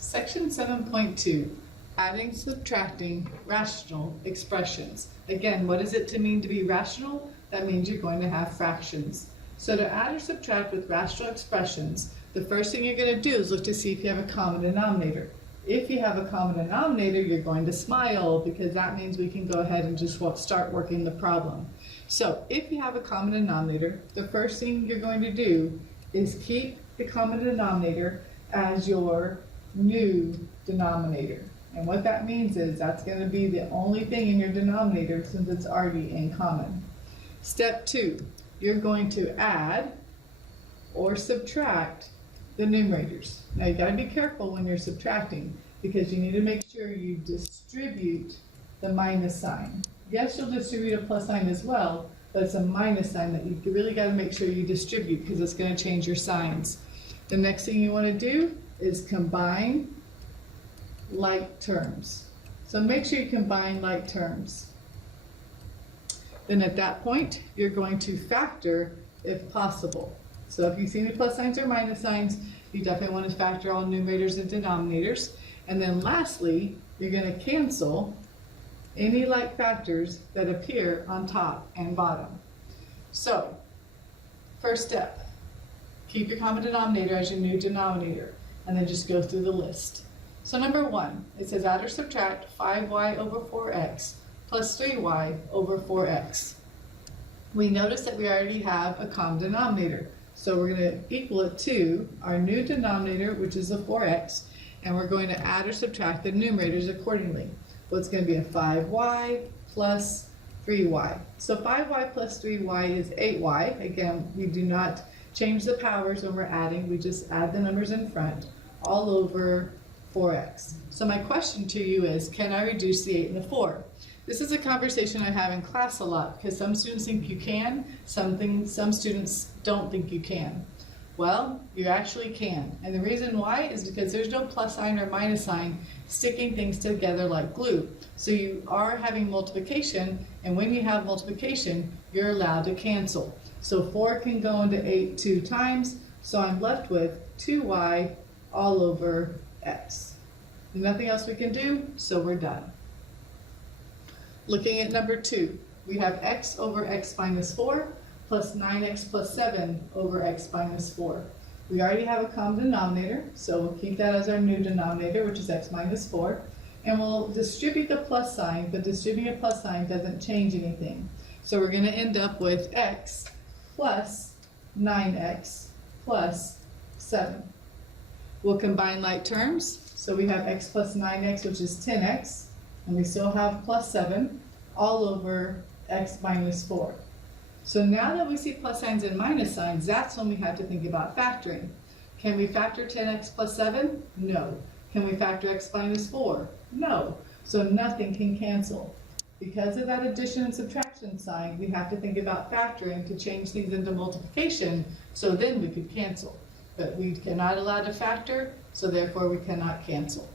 Section 7.2, adding, subtracting rational expressions. Again, what is it to mean to be rational? That means you're going to have fractions. So to add or subtract with rational expressions, the first thing you're going to do is look to see if you have a common denominator. If you have a common denominator, you're going to smile because that means we can go ahead and just start working the problem. So if you have a common denominator, the first thing you're going to do is keep the common denominator as your new denominator. And what that means is that's going to be the only thing in your denominator since it's already in common. Step 2, you're going to add or subtract the numerators. Now you got to be careful when you're subtracting because you need to make sure you distribute the minus sign. Yes, you'll distribute a plus sign as well, but it's a minus sign that you really got to make sure you distribute because it's going to change your signs. The next thing you want to do is combine like terms. So make sure you combine like terms. Then at that point, you're going to factor if possible. So if you see any plus signs or minus signs, you definitely want to factor all numerators and denominators. And then lastly, you're going to cancel any like factors that appear on top and bottom. So, first step, keep your common denominator as your new denominator, and then just go through the list. So number 1, it says add or subtract 5y over 4x plus 3y over 4x. We notice that we already have a common denominator. So we're going to equal it to our new denominator, which is a 4x, and we're going to add or subtract the numerators accordingly. Well, it's going to be a 5y plus 3y. So 5y plus 3y is 8y. Again, we do not change the powers when we're adding. We just add the numbers in front all over 4x. So my question to you is, can I reduce the 8 and the 4? This is a conversation I have in class a lot because some students think you can, some students don't think you can. Well, you actually can. And the reason why is because there's no plus sign or minus sign sticking things together like glue. So you are having multiplication, and when you have multiplication, you're allowed to cancel. So 4 can go into 8 2 times, so I'm left with 2y all over x. Nothing else we can do, so we're done. Looking at number 2, we have x over x minus 4 plus 9x plus 7 over x minus 4. We already have a common denominator, so we'll keep that as our new denominator, which is x minus 4. And we'll distribute the plus sign, but distributing a plus sign doesn't change anything. So we're going to end up with x plus 9x plus 7. We'll combine like terms, so we have x plus 9x, which is 10x, and we still have plus 7 all over x minus 4. So now that we see plus signs and minus signs, that's when we have to think about factoring. Can we factor 10x plus 7? No. Can we factor x minus 4? No. So nothing can cancel. Because of that addition and subtraction sign, we have to think about factoring to change things into multiplication, so then we could cancel. But we cannot allow to factor, so therefore we cannot cancel.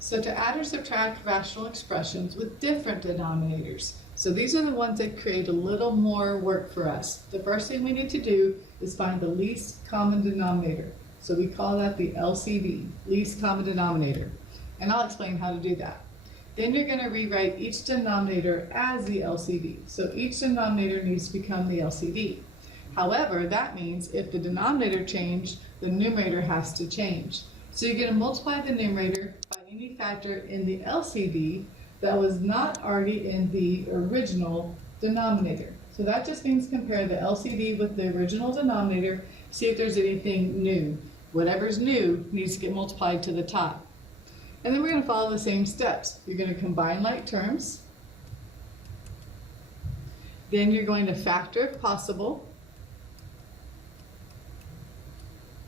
So to add or subtract rational expressions with different denominators. So these are the ones that create a little more work for us. The first thing we need to do is find the least common denominator. So we call that the LCD, least common denominator. And I'll explain how to do that. Then you're going to rewrite each denominator as the LCD. So each denominator needs to become the LCD. However, that means if the denominator changed, the numerator has to change. So you're going to multiply the numerator by any factor in the LCD that was not already in the original denominator. So that just means compare the LCD with the original denominator, see if there's anything new. Whatever's new needs to get multiplied to the top. And then we're going to follow the same steps. You're going to combine like terms. Then you're going to factor if possible.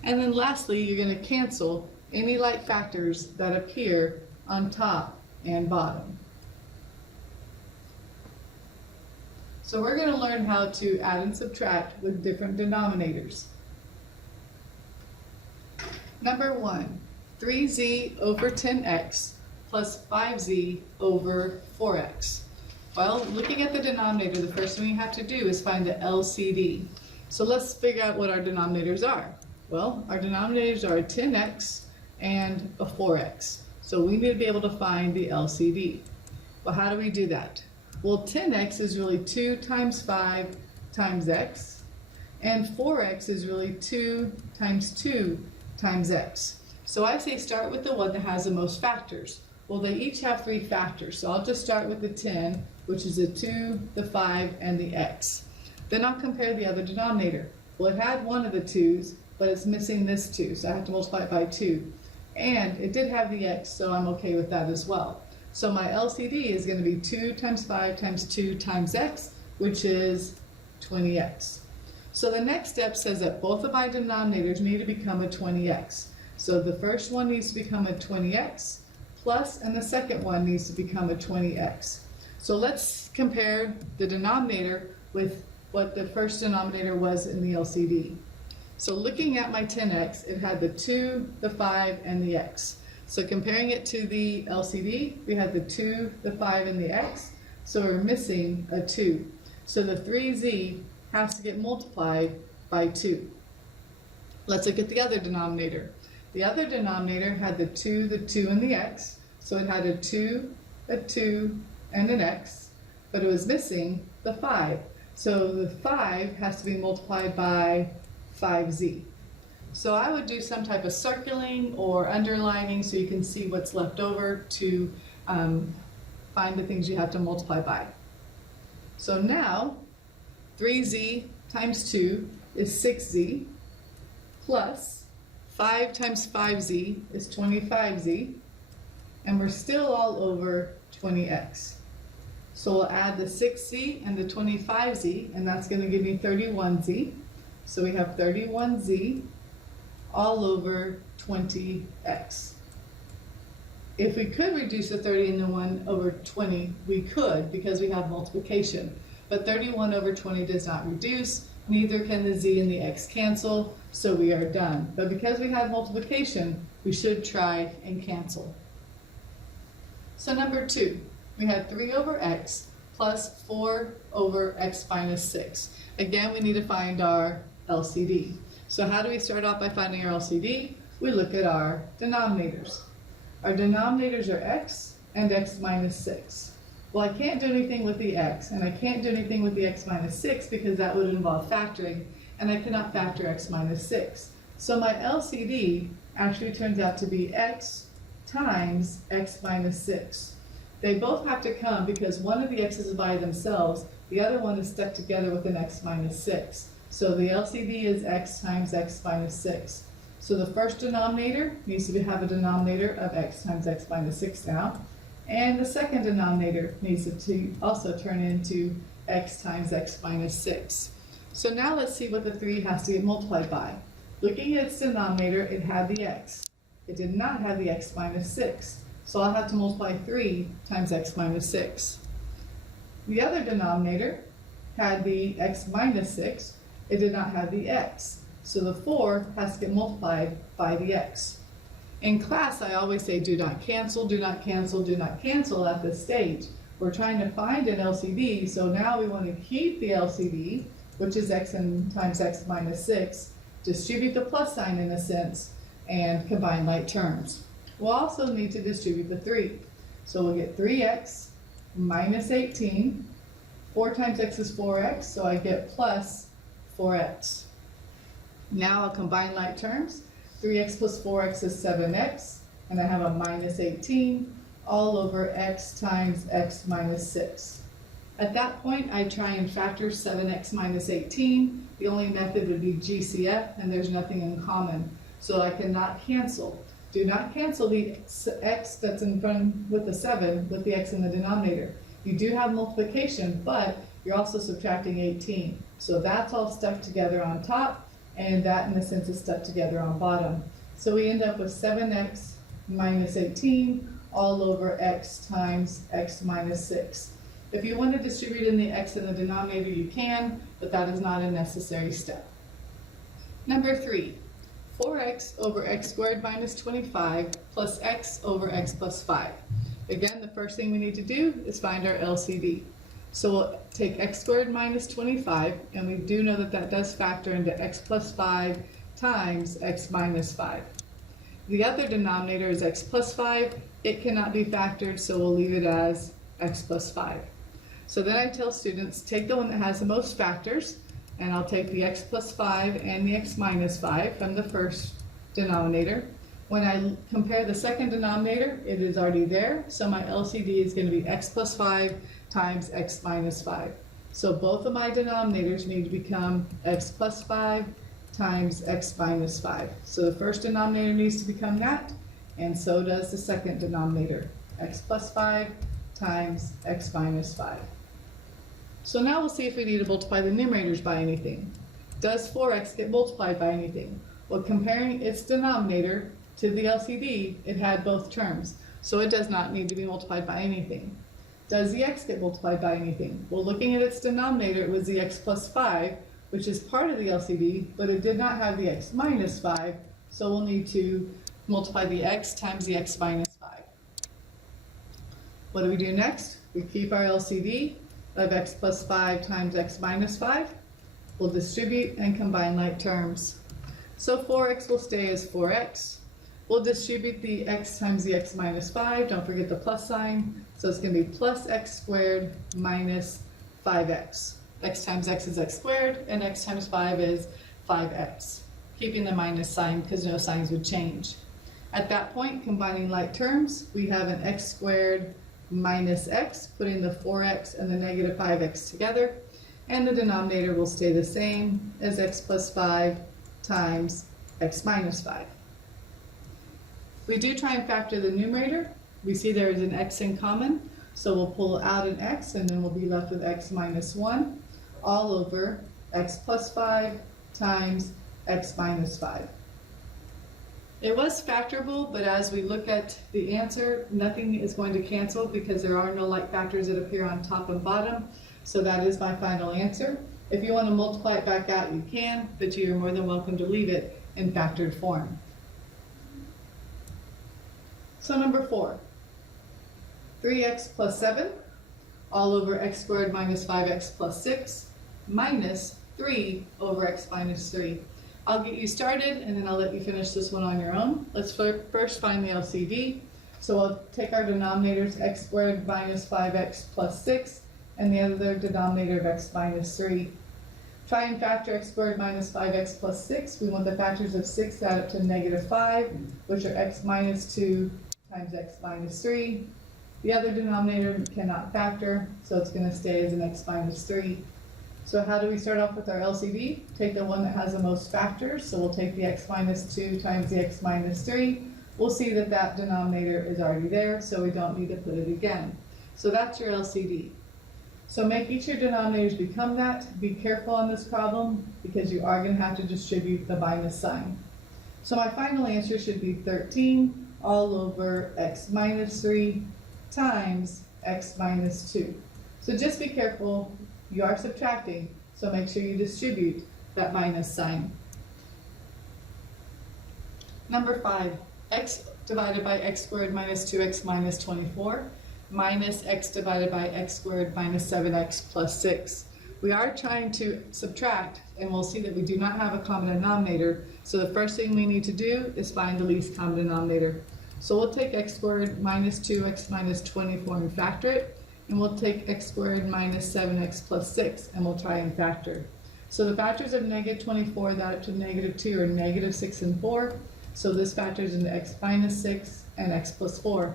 And then lastly, you're going to cancel any like factors that appear on top and bottom. So we're going to learn how to add and subtract with different denominators. Number 1, 3z over 10x plus 5z over 4x. Well, looking at the denominator, the first thing we have to do is find the LCD. So let's figure out what our denominators are. Well, our denominators are a 10x and a 4x. So we need to be able to find the LCD. Well, how do we do that? Well, 10x is really 2 times 5 times x, and 4x is really 2 times 2 times x. So I say start with the one that has the most factors. Well, they each have 3 factors, so I'll just start with the 10, which is the 2, the 5, and the x. Then I'll compare the other denominator. Well, it had one of the 2's, but it's missing this 2, so I have to multiply it by 2. And it did have the x, so I'm okay with that as well. So my LCD is going to be 2 times 5 times 2 times x, which is 20x. So the next step says that both of my denominators need to become a 20x. So the first one needs to become a 20x plus, and the second one needs to become a 20x. So let's compare the denominator with what the first denominator was in the LCD. So looking at my 10x, it had the 2, the 5, and the x. So comparing it to the LCD, we had the 2, the 5, and the x. So we're missing a 2. So the 3z has to get multiplied by 2. Let's look at the other denominator. The other denominator had the 2, and the x. So it had a 2, and an x, but it was missing the 5. So the 5 has to be multiplied by 5z. So I would do some type of circling or underlining so you can see what's left over to find the things you have to multiply by. So now 3z times 2 is 6z plus 5 times 5z is 25z, and we're still all over 20x. So we'll add the 6z and the 25z, and that's going to give me 31z. So we have 31z all over 20x. If we could reduce the 30 and the 1 over 20, we could because we have multiplication. But 31 over 20 does not reduce, neither can the z and the x cancel, so we are done. But because we have multiplication, we should try and cancel. So number 2, we had 3 over x plus 4 over x minus 6. Again, we need to find our LCD. So how do we start off by finding our LCD? We look at our denominators. Our denominators are x and x minus 6. Well, I can't do anything with the x, and I can't do anything with the x minus 6 because that would involve factoring, and I cannot factor x minus 6. So my LCD actually turns out to be x times x minus 6. They both have to come because one of the x's is by themselves, the other one is stuck together with an x minus 6. So the LCD is x times x minus 6. So the first denominator needs to have a denominator of x times x minus 6 now. And the second denominator needs to also turn into x times x minus 6. So now let's see what the 3 has to get multiplied by. Looking at its denominator, it had the x. It did not have the x minus 6. So I'll have to multiply 3 times x minus 6. The other denominator had the x minus 6. It did not have the x. So the 4 has to get multiplied by the x. In class, I always say do not cancel, do not cancel, do not cancel at this stage. We're trying to find an LCD, so now we want to keep the LCD, which is x times x minus 6, distribute the plus sign in a sense, and combine like terms. We'll also need to distribute the 3. So we'll get 3x minus 18. 4 times x is 4x, so I get plus 4x. Now I'll combine like terms. 3x plus 4x is 7x, and I have a minus 18 all over x times x minus 6. At that point, I try and factor 7x minus 18. The only method would be GCF, and there's nothing in common, so I cannot cancel. Do not cancel the x that's in front with the 7 with the x in the denominator. You do have multiplication, but you're also subtracting 18. So that's all stuck together on top, and that in a sense is stuck together on bottom. So we end up with 7x minus 18 all over x times x minus 6. If you want to distribute in the x in the denominator, you can, but that is not a necessary step. Number 3, 4x over x squared minus 25 plus x over x plus 5. Again, the first thing we need to do is find our LCD. So we'll take x squared minus 25, and we do know that that does factor into x plus 5 times x minus 5. The other denominator is x plus 5. It cannot be factored, so we'll leave it as x plus 5. So then I tell students, take the one that has the most factors, and I'll take the x plus 5 and the x minus 5 from the first denominator. When I compare the second denominator, it is already there, so my LCD is going to be x plus 5 times x minus 5. So both of my denominators need to become x plus 5 times x minus 5. So the first denominator needs to become that, and so does the second denominator, x plus 5 times x minus 5. So now we'll see if we need to multiply the numerators by anything. Does 4x get multiplied by anything? Well, comparing its denominator to the LCD, it had both terms, so it does not need to be multiplied by anything. Does the x get multiplied by anything? Well, looking at its denominator, it was the x plus 5, which is part of the LCD, but it did not have the x minus 5, so we'll need to multiply the x times the x minus 5. What do we do next? We keep our LCD of x plus 5 times x minus 5. We'll distribute and combine like terms. So 4x will stay as 4x. We'll distribute the x times the x minus 5. Don't forget the plus sign. So it's going to be plus x squared minus 5x. X times x is x squared, and x times 5 is 5x. Keeping the minus sign because no signs would change. At that point, combining like terms, we have an x squared minus x, putting the 4x and the negative 5x together, and the denominator will stay the same as x plus 5 times x minus 5. We do try and factor the numerator. We see there is an x in common, so we'll pull out an x, and then we'll be left with x minus 1 all over x plus 5 times x minus 5. It was factorable, but as we look at the answer, nothing is going to cancel because there are no like factors that appear on top and bottom. So that is my final answer. If you want to multiply it back out, you can, but you are more than welcome to leave it in factored form. So number 4, 3x plus 7 all over x squared minus 5x plus 6 minus 3 over x minus 3. I'll get you started, and then I'll let you finish this one on your own. Let's first find the LCD. So we'll take our denominators, x squared minus 5x plus 6, and the other denominator of x minus 3. Try and factor x squared minus 5x plus 6. We want the factors of 6 to add up to negative 5, which are x minus 2 times x minus 3. The other denominator cannot factor, so it's going to stay as an x minus 3. So how do we start off with our LCD? Take the one that has the most factors, so we'll take the x minus 2 times the x minus 3. We'll see that that denominator is already there, so we don't need to put it again. So that's your LCD. So make each of your denominators become that. Be careful on this problem because you are going to have to distribute the minus sign. So my final answer should be 13 all over x minus 3 times x minus 2. So just be careful. You are subtracting, so make sure you distribute that minus sign. Number 5, x divided by x squared minus 2x minus 24 minus x divided by x squared minus 7x plus 6. We are trying to subtract, and we'll see that we do not have a common denominator, so the first thing we need to do is find the least common denominator. So we'll take x squared minus 2x minus 24 and factor it. And we'll take x squared minus 7x plus 6, and we'll try and factor. So the factors of negative 24 that up to negative 2 are negative 6 and 4. So this factors into x minus 6 and x plus 4.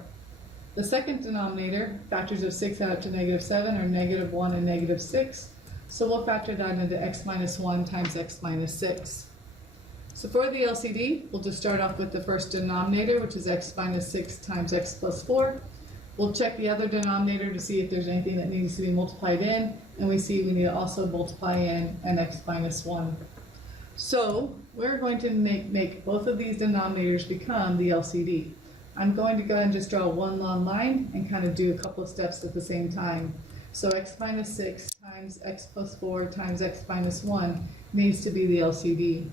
The second denominator, factors of 6 add up to negative 7, are negative 1 and negative 6. So we'll factor that into x minus 1 times x minus 6. So for the LCD, we'll just start off with the first denominator, which is x minus 6 times x plus 4. We'll check the other denominator to see if there's anything that needs to be multiplied in, and we see we need to also multiply in an x minus 1. So we're going to make both of these denominators become the LCD. I'm going to go and just draw one long line and kind of do a couple of steps at the same time. So x minus 6 times x plus 4 times x minus 1 needs to be the LCD.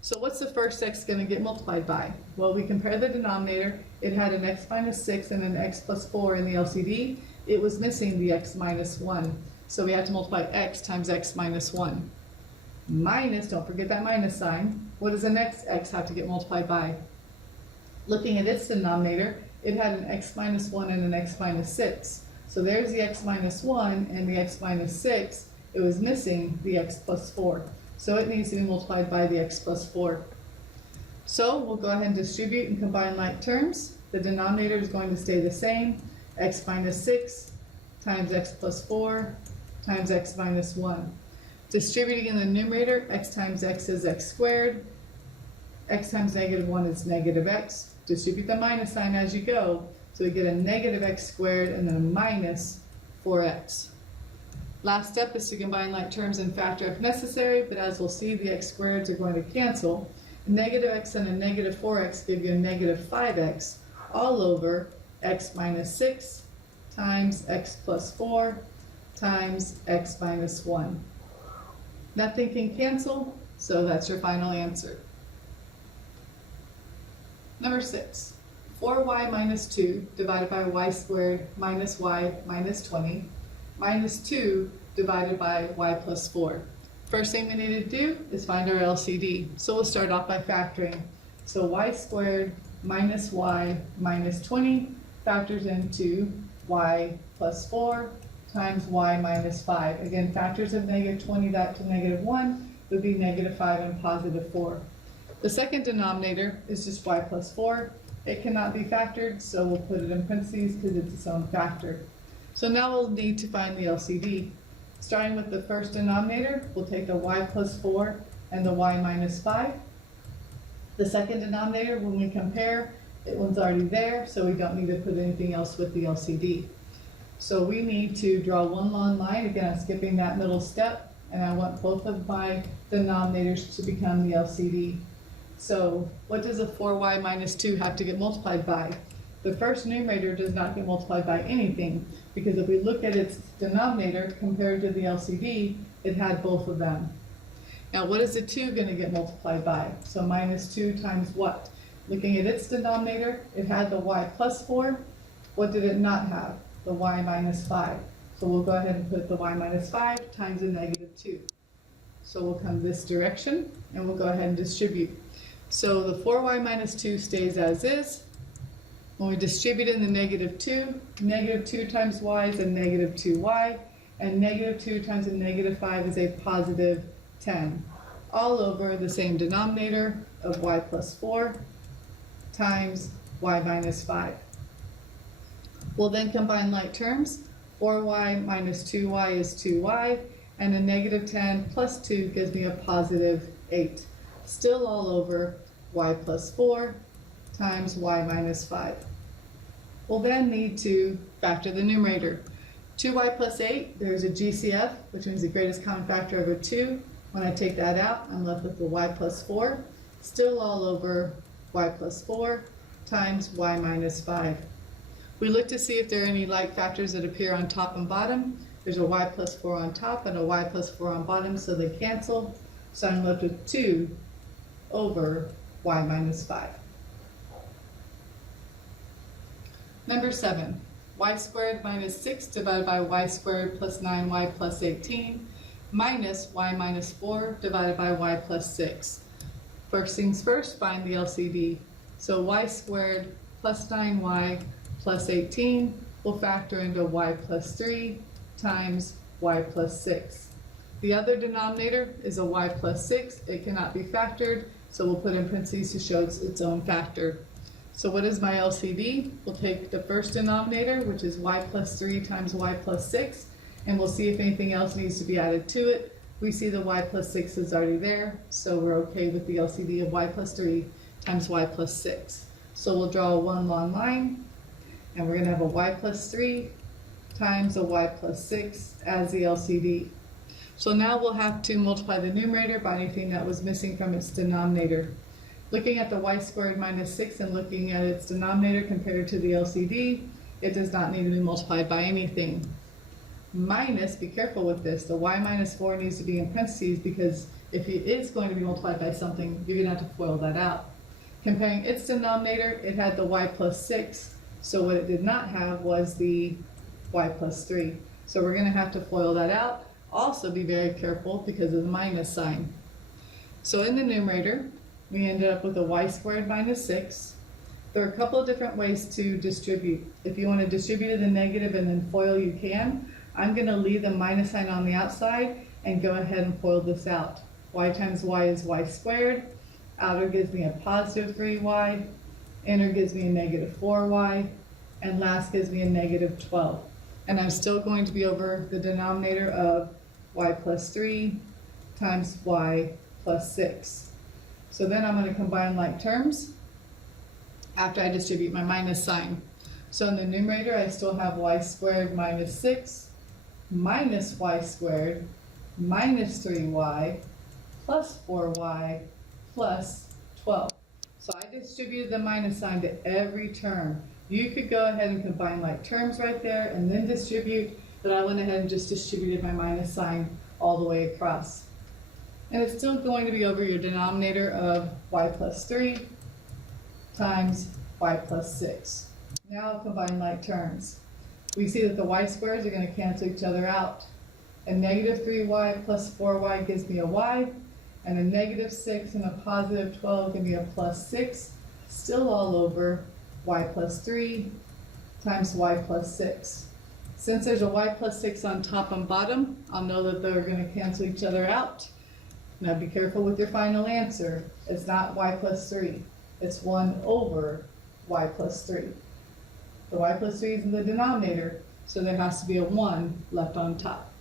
So what's the first x going to get multiplied by? Well, we compare the denominator. It had an x minus 6 and an x plus 4 in the LCD. It was missing the x minus 1. So we have to multiply x times x minus 1. minus, don't forget that minus sign. What does the next x have to get multiplied by? Looking at its denominator, it had an x minus 1 and an x minus 6. So there's the x minus 1 and the x minus 6. It was missing the x plus 4. So it needs to be multiplied by the x plus 4. So we'll go ahead and distribute and combine like terms. The denominator is going to stay the same. X minus 6 times x plus 4 times x minus 1. Distributing in the numerator, x times x is x squared. X times negative 1 is negative x. Distribute the minus sign as you go. So we get a negative x squared and then a minus 4x. Last step is to combine like terms and factor if necessary, but as we'll see, the x squareds are going to cancel. A negative x and a negative 4x give you a negative 5x all over x minus 6 times x plus 4 times x minus 1. Nothing can cancel, so that's your final answer. Number 6, 4y minus 2 divided by y squared minus y minus 20 minus 2 divided by y plus 4. First thing we need to do is find our LCD. So we'll start off by factoring. So y squared minus y minus 20 factors into y plus 4 times y minus 5. Again, factors of negative 20 that to negative 1 would be negative 5 and positive 4. The second denominator is just y plus 4. It cannot be factored, so we'll put it in parentheses because it's its own factor. So now we'll need to find the LCD. Starting with the first denominator, we'll take the y plus 4 and the y minus 5. The second denominator, when we compare, it one's already there, so we don't need to put anything else with the LCD. So we need to draw one long line. Again, I'm skipping that middle step, and I want both of my denominators to become the LCD. So what does a 4y minus 2 have to get multiplied by? The first numerator does not get multiplied by anything, because if we look at its denominator compared to the LCD, it had both of them. Now what is the 2 going to get multiplied by? So minus 2 times what? Looking at its denominator, it had the y plus 4. What did it not have? The y minus 5. So we'll go ahead and put the y minus 5 times a negative 2. So we'll come this direction, and we'll go ahead and distribute. So the 4y minus 2 stays as is. When we distribute in the negative 2 times y is a negative 2y, and negative 2 times a negative 5 is a positive 10, all over the same denominator of y plus 4 times y minus 5. We'll then combine like terms. 4y minus 2y is 2y, and a negative 10 plus 2 gives me a positive 8. Still all over y plus 4 times y minus 5. We'll then need to factor the numerator. 2y plus 8, there's a GCF, which means the greatest common factor over 2. When I take that out, I'm left with the y plus 4, still all over y plus 4 times y minus 5. We look to see if there are any like factors that appear on top and bottom. There's a y plus 4 on top and a y plus 4 on bottom, so they cancel. So I'm left with 2 over y minus 5. Number 7, y squared minus 6 divided by y squared plus 9y plus 18 minus y minus 4 divided by y plus 6. First things first, find the LCD. So y squared plus 9y plus 18 will factor into y plus 3 times y plus 6. The other denominator is a y plus 6. It cannot be factored, so we'll put in parentheses to show it's its own factor. So what is my LCD? We'll take the first denominator, which is y plus 3 times y plus 6, and we'll see if anything else needs to be added to it. We see the y plus 6 is already there, so we're okay with the LCD of y plus 3 times y plus 6. So we'll draw one long line, and we're going to have a y plus 3 times a y plus 6 as the LCD. So now we'll have to multiply the numerator by anything that was missing from its denominator. Looking at the y squared minus 6 and looking at its denominator compared to the LCD, it does not need to be multiplied by anything. Minus, be careful with this, the y minus 4 needs to be in parentheses because if it is going to be multiplied by something, you're going to have to FOIL that out. Comparing its denominator, it had the y plus 6, so what it did not have was the y plus 3. So we're going to have to FOIL that out. Also be very careful because of the minus sign. So in the numerator, we ended up with a y squared minus 6. There are a couple of different ways to distribute. If you want to distribute it in negative and then FOIL, you can. I'm going to leave the minus sign on the outside and go ahead and FOIL this out. Y times y is y squared. Outer gives me a positive 3y. Inner gives me a negative 4y. And last gives me a negative 12. And I'm still going to be over the denominator of y plus 3 times y plus 6. So then I'm going to combine like terms after I distribute my minus sign. So in the numerator, I still have y squared minus 6 minus y squared minus 3y plus 4y plus 12. So I distributed the minus sign to every term. You could go ahead and combine like terms right there and then distribute, but I went ahead and just distributed my minus sign all the way across. And it's still going to be over your denominator of y plus 3 times y plus 6. Now I'll combine like terms. We see that the y squares are going to cancel each other out. A negative 3y plus 4y gives me a y, and a negative 6 and a positive 12 give me a plus 6, still all over y plus 3 times y plus 6. Since there's a y plus 6 on top and bottom, I'll know that they're going to cancel each other out. Now be careful with your final answer. It's not y plus 3. It's 1 over y plus 3. The y plus 3 is in the denominator, so there has to be a 1 left on top.